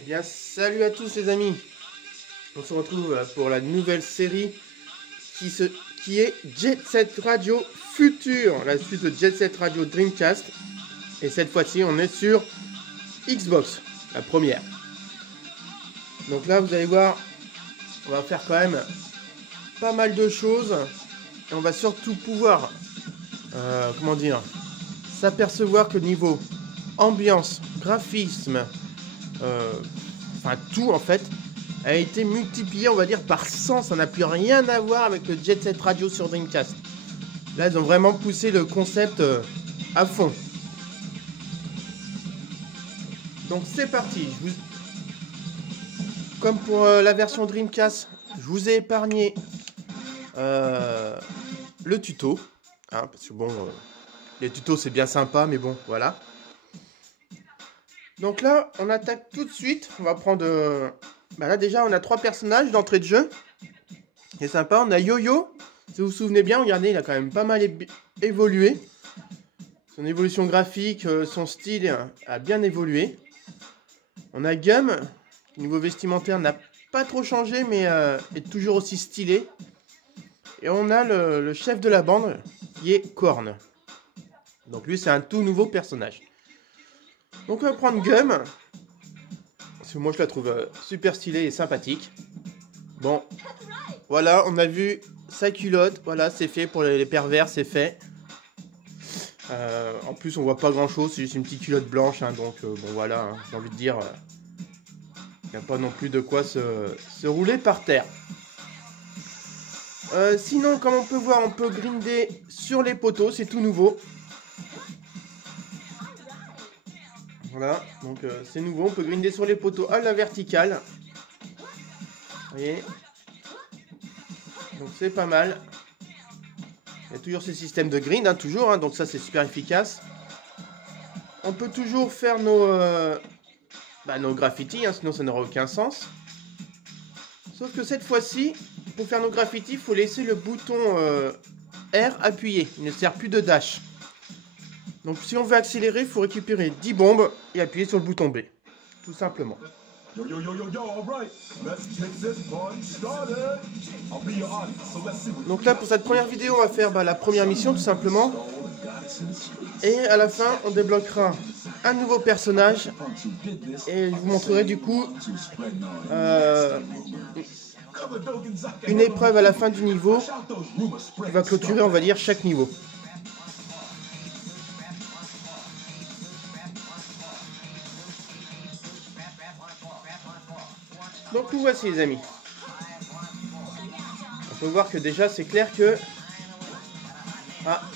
Eh bien, salut à tous les amis. On se retrouve pour la nouvelle série qui est Jet Set Radio Future, la suite de Jet Set Radio Dreamcast. Et cette fois-ci, on est sur Xbox, la première. Donc là, vous allez voir, on va faire quand même pas mal de choses. Et on va surtout pouvoir, s'apercevoir que niveau ambiance, graphisme, enfin tout en fait, a été multiplié, on va dire, par 100. Ça n'a plus rien à voir avec le Jet Set Radio sur Dreamcast. Là, ils ont vraiment poussé le concept à fond. Donc c'est parti. Comme pour la version Dreamcast, je vous ai épargné le tuto. Hein, parce que bon, les tutos c'est bien sympa, mais bon, voilà. Donc là, on attaque tout de suite. On va prendre... là déjà, on a 3 personnages d'entrée de jeu. C'est sympa. On a Yo-Yo. Si vous vous souvenez bien, regardez, il a quand même pas mal évolué. Son évolution graphique, son style a bien évolué. On a Gum, qui niveau vestimentaire n'a pas trop changé, mais est toujours aussi stylé. Et on a le chef de la bande, qui est Korn. Donc lui, c'est un tout nouveau personnage. Donc on va prendre Gum. Parce que moi, je la trouve super stylée et sympathique. Bon, voilà, on a vu sa culotte. Voilà, c'est fait pour les pervers, c'est fait. En plus, on voit pas grand chose, c'est juste une petite culotte blanche, hein, donc bon voilà, hein, j'ai envie de dire, il n'y a pas non plus de quoi se rouler par terre. Sinon, comme on peut voir, on peut grinder sur les poteaux, c'est tout nouveau. Voilà, donc c'est nouveau, on peut grinder sur les poteaux à la verticale. Vous voyez, donc c'est pas mal. Il y a toujours ce système de grind, hein, toujours, hein, donc ça c'est super efficace. On peut toujours faire nos graffitis, hein, sinon ça n'aura aucun sens. Sauf que cette fois-ci, pour faire nos graffitis, il faut laisser le bouton R appuyé. Il ne sert plus de dash. Donc si on veut accélérer, il faut récupérer 10 bombes et appuyer sur le bouton B. Tout simplement. Donc là, pour cette première vidéo, on va faire la première mission, tout simplement. Et à la fin, on débloquera un nouveau personnage. Et je vous montrerai du coup une épreuve à la fin du niveau qui va clôturer, on va dire, chaque niveau. Donc nous voici les amis. On peut voir que déjà c'est clair que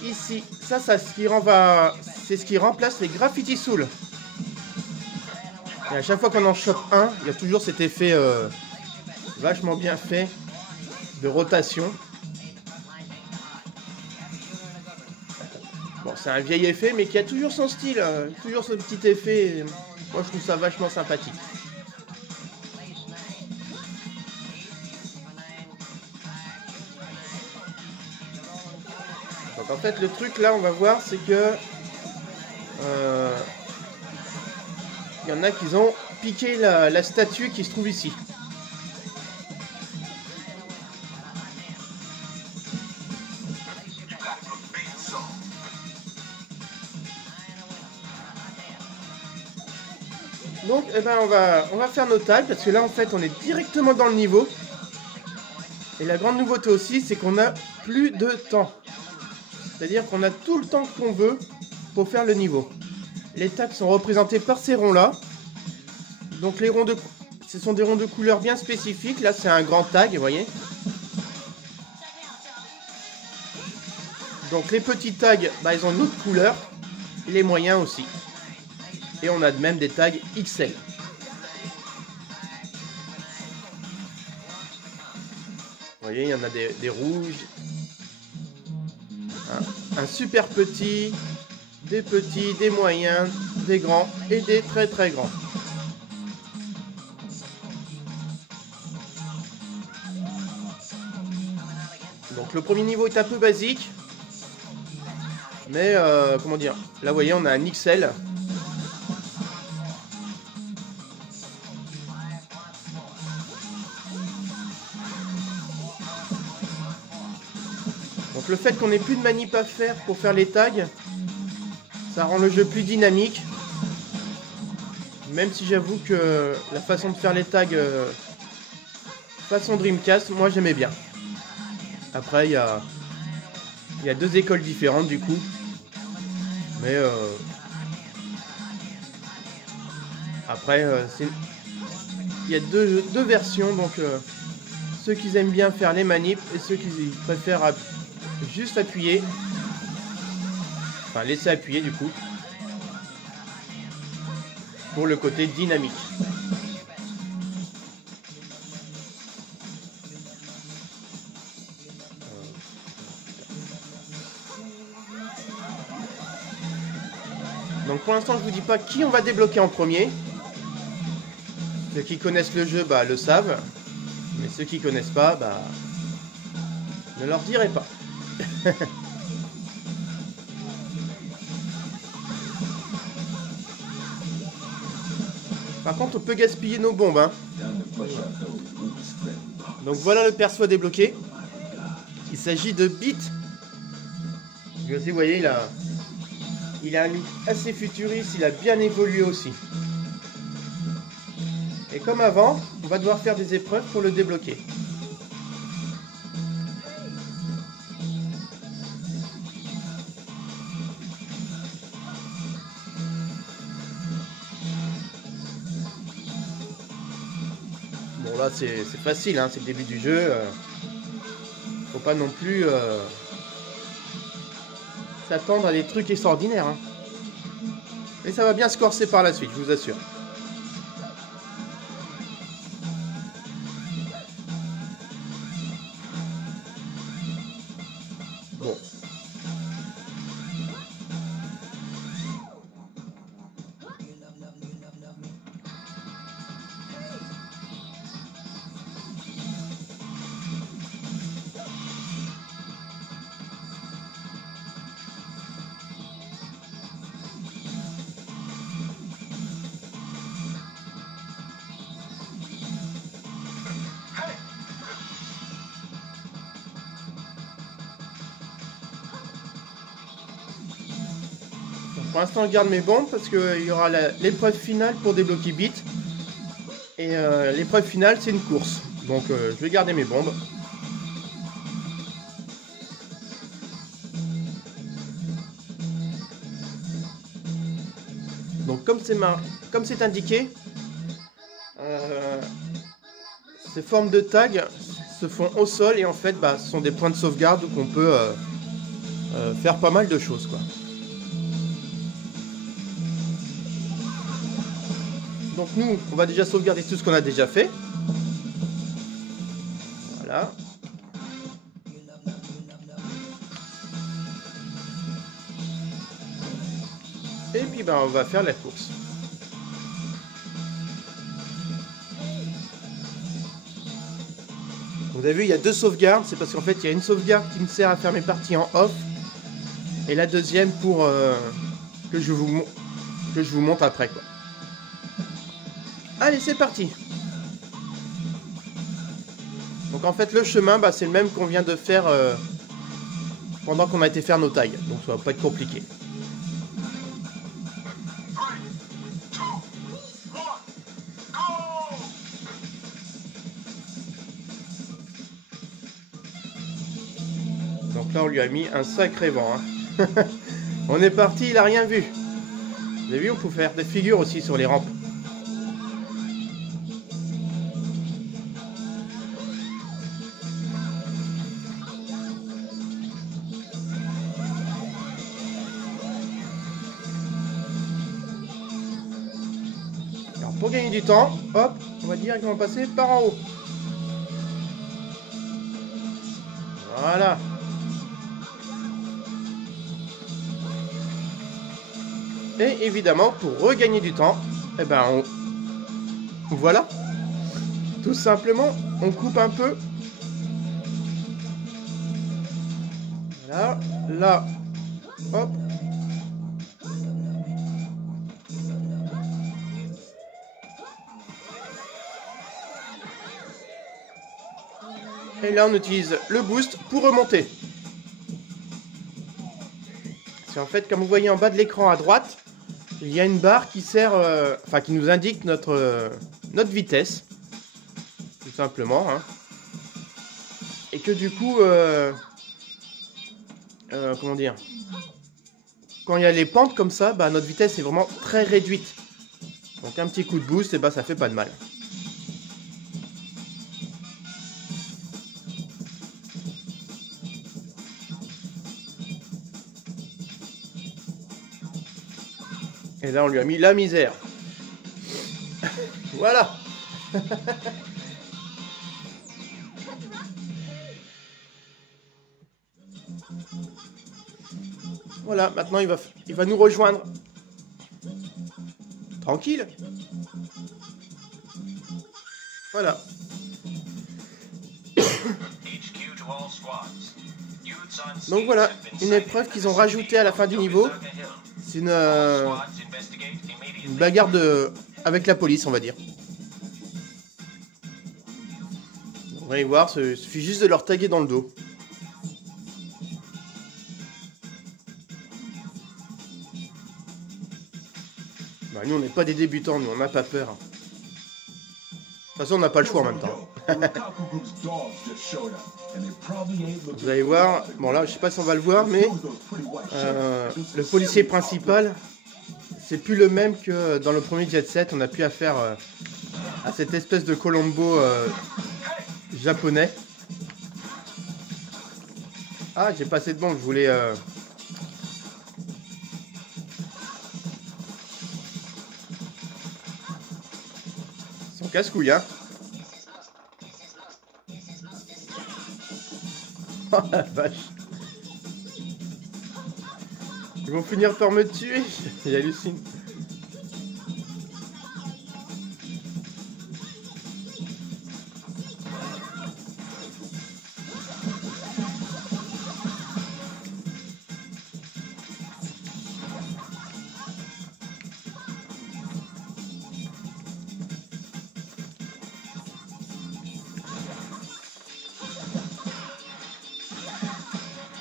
ici, c'est ce qui remplace les Graffiti Soul. Et à chaque fois qu'on en chope un, il y a toujours cet effet vachement bien fait de rotation. Bon, c'est un vieil effet mais qui a toujours son style, toujours ce petit effet. Moi je trouve ça vachement sympathique. Donc en fait le truc là on va voir c'est que il y en a qui ont piqué la statue qui se trouve ici. Donc on va faire nos tags parce que là en fait on est directement dans le niveau. Et la grande nouveauté aussi c'est qu'on a plus de temps. C'est-à-dire qu'on a tout le temps qu'on veut pour faire le niveau. Les tags sont représentés par ces ronds là. Donc les ronds ce sont des ronds de couleur bien spécifiques. Là c'est un grand tag, vous voyez. Donc les petits tags, ils ont une autre couleur. Et les moyens aussi. Et on a même des tags XL. Vous voyez, il y en a des rouges. Un super petit, des moyens, des grands et des très très grands. Donc le premier niveau est un peu basique. Mais comment dire, là vous voyez on a un XL. Donc le fait qu'on ait plus de manip à faire pour faire les tags, ça rend le jeu plus dynamique. Même si j'avoue que la façon de faire les tags façon Dreamcast, moi j'aimais bien. Après il y a deux écoles différentes du coup. Mais après il y a deux versions, donc ceux qui aiment bien faire les manips et ceux qui préfèrent juste appuyer. Enfin laisser appuyer du coup. Pour le côté dynamique. Donc pour l'instant je vous dis pas qui on va débloquer en premier. Ceux qui connaissent le jeu le savent. Mais ceux qui connaissent pas, ne leur direz pas. Par contre on peut gaspiller nos bombes hein. Donc voilà le perso débloqué. Il s'agit de Beat. Vous voyez il a un look assez futuriste, il a bien évolué aussi. Et comme avant, on va devoir faire des épreuves pour le débloquer. Bon là c'est facile, hein, c'est le début du jeu. Faut pas non plus s'attendre à des trucs extraordinaires. Hein. Et ça va bien se corser par la suite, je vous assure. Bon. Pour l'instant, je garde mes bombes parce qu'il y aura l'épreuve finale pour débloquer Beat. Et l'épreuve finale, c'est une course. Donc, je vais garder mes bombes. Donc, comme c'est indiqué, ces formes de tag se font au sol et en fait, ce sont des points de sauvegarde où on peut faire pas mal de choses, quoi. Donc nous, on va déjà sauvegarder tout ce qu'on a déjà fait. Voilà. Et puis on va faire la course. Vous avez vu, il y a deux sauvegardes. C'est parce qu'en fait, il y a une sauvegarde qui me sert à faire mes parties en off. Et la deuxième pour que je vous montre après, quoi. Allez, c'est parti. Donc en fait le chemin c'est le même qu'on vient de faire pendant qu'on a été faire nos tags. Donc ça va pas être compliqué. Donc là on lui a mis un sacré vent. Hein. On est parti, il a rien vu. Vous avez vu, on peut faire des figures aussi sur les rampes. Pour gagner du temps, hop, on va directement passer par en haut. Voilà. Et évidemment, pour regagner du temps, voilà. Tout simplement, on coupe un peu. Voilà, là, hop. Et là, on utilise le boost pour remonter. C'est en fait, comme vous voyez en bas de l'écran à droite, il y a une barre qui sert, qui nous indique notre vitesse, tout simplement, hein. Et que du coup, comment dire, quand il y a les pentes comme ça, bah, notre vitesse est vraiment très réduite. Donc un petit coup de boost, et bah, ça fait pas de mal. Et là, on lui a mis la misère. Voilà. Voilà, maintenant il va nous rejoindre. Tranquille. Voilà. Donc voilà, une épreuve qu'ils ont rajoutée à la fin du niveau. C'est une bagarre avec la police, on va dire. On va y voir, il suffit juste de leur taguer dans le dos. Bah, nous, on n'est pas des débutants, nous, on n'a pas peur. De toute façon, on n'a pas le choix en même temps. Vous allez voir, bon là, je sais pas si on va le voir, mais le policier principal, c'est plus le même que dans le premier Jet Set. On a plus affaire à cette espèce de Colombo japonais. Ah, j'ai pas assez de bombes, je voulais... Son casse-couille, hein. Oh la vache. Ils vont finir par me tuer. J'hallucine.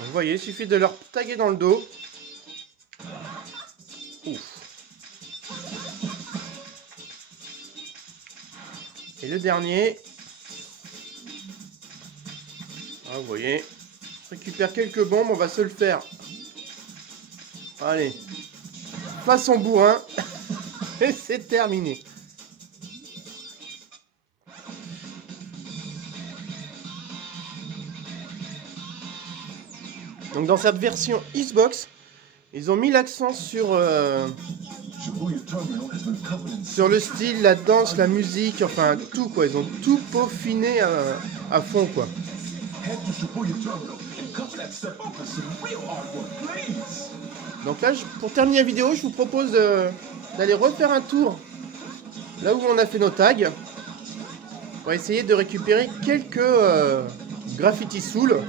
Vous voyez, il suffit de leur taguer dans le dos. Ouf. Et le dernier. Ah, vous voyez. On récupère quelques bombes, on va se le faire. Allez. Façon bourrin. Et c'est terminé. Donc dans cette version Xbox, ils ont mis l'accent sur le style, la danse, la musique, enfin tout quoi. Ils ont tout peaufiné à fond quoi. Donc là, pour terminer la vidéo, je vous propose d'aller refaire un tour là où on a fait nos tags. On va essayer de récupérer quelques Graffiti Soul.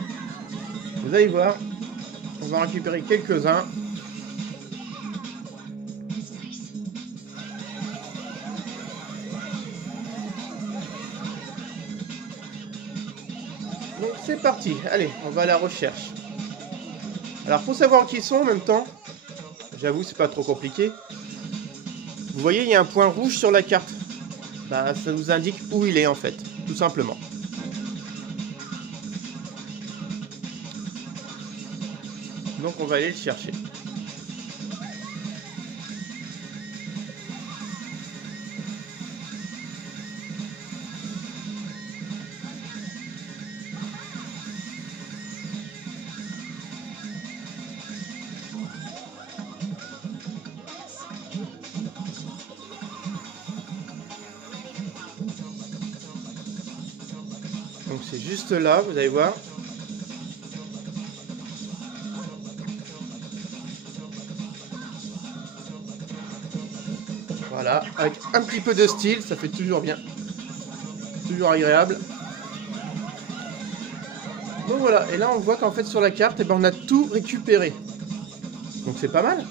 Vous allez voir. On va récupérer quelques-uns. Donc c'est parti. Allez, on va à la recherche. Alors pour savoir qui ils sont en même temps, j'avoue c'est pas trop compliqué. Vous voyez, il y a un point rouge sur la carte. Bah, ça nous indique où il est en fait, tout simplement. Donc on va aller le chercher. Donc c'est juste là, vous allez voir. Voilà, avec un petit peu de style, ça fait toujours bien. Toujours agréable. Donc voilà, et là on voit qu'en fait sur la carte, eh ben, on a tout récupéré. Donc c'est pas mal.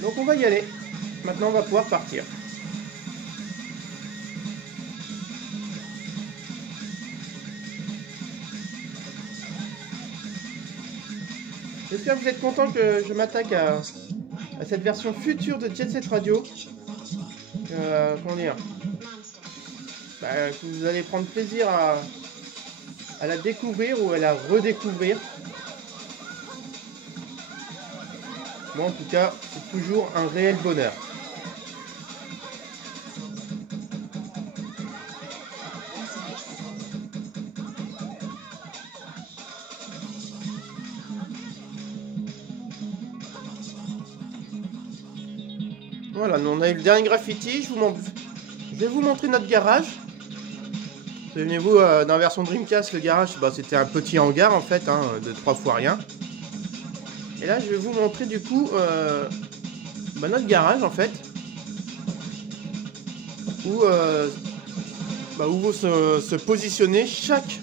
Donc on va y aller. Maintenant on va pouvoir partir. j'espère que vous êtes contents que je m'attaque à cette version future de Jet Set Radio. Comment dire, que vous allez prendre plaisir à la découvrir ou à la redécouvrir. Moi en tout cas, c'est toujours un réel bonheur. Voilà, on a eu le dernier graffiti. Je vais vous montrer notre garage. Souvenez-vous, dans la version Dreamcast, le garage, c'était un petit hangar en fait, de 3 fois rien. Et là, je vais vous montrer du coup notre garage en fait, où vont se positionner chaque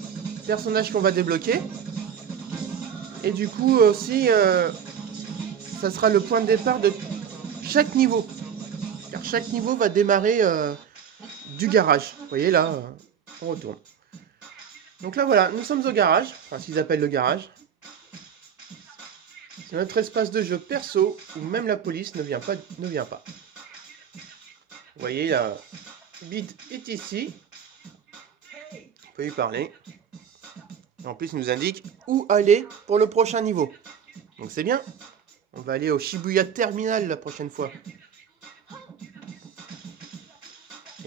personnage qu'on va débloquer. Et du coup aussi, ça sera le point de départ de chaque niveau. Car chaque niveau va démarrer du garage. Vous voyez là, on retourne. Donc là voilà, nous sommes au garage, enfin ce qu'ils appellent le garage. C'est notre espace de jeu perso où même la police ne vient pas. Vous voyez là, Bid est ici. On peut lui parler. Et en plus il nous indique où aller pour le prochain niveau. Donc c'est bien. On va aller au Shibuya Terminal la prochaine fois.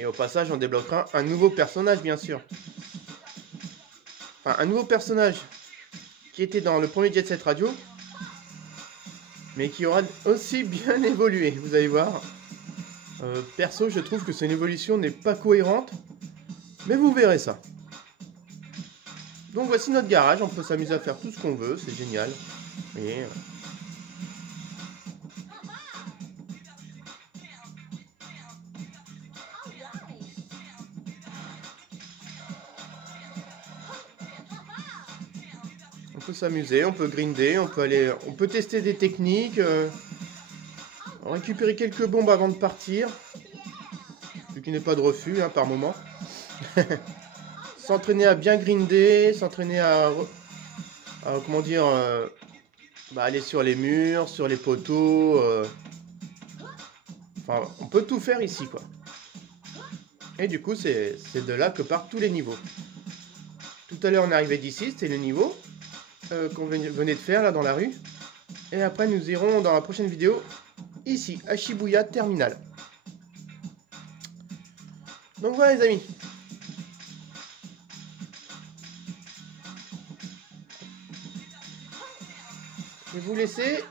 Et au passage, on débloquera un nouveau personnage, bien sûr. Enfin, un nouveau personnage qui était dans le premier Jet Set Radio, mais qui aura aussi bien évolué, vous allez voir. Perso, je trouve que son évolution n'est pas cohérente, mais vous verrez ça. Donc voici notre garage, on peut s'amuser à faire tout ce qu'on veut, c'est génial. Vous voyez. On peut s'amuser, on peut grinder, on peut tester des techniques, récupérer quelques bombes avant de partir, vu qu'il n'y ait pas de refus par moment. S'entraîner à bien grinder, s'entraîner à comment dire, aller sur les murs, sur les poteaux. Enfin, on peut tout faire ici, quoi. Et du coup, c'est de là que partent tous les niveaux. Tout à l'heure, on est arrivé d'ici, c'était le niveau qu'on venait de faire là dans la rue. Et après nous irons dans la prochaine vidéo ici à Shibuya Terminal. Donc voilà les amis. Je vais vous laisser.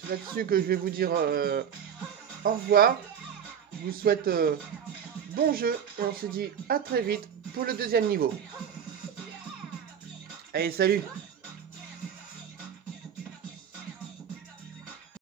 C'est là-dessus que je vais vous dire au revoir. Je vous souhaite bon jeu et on se dit à très vite pour le deuxième niveau. Allez, salut!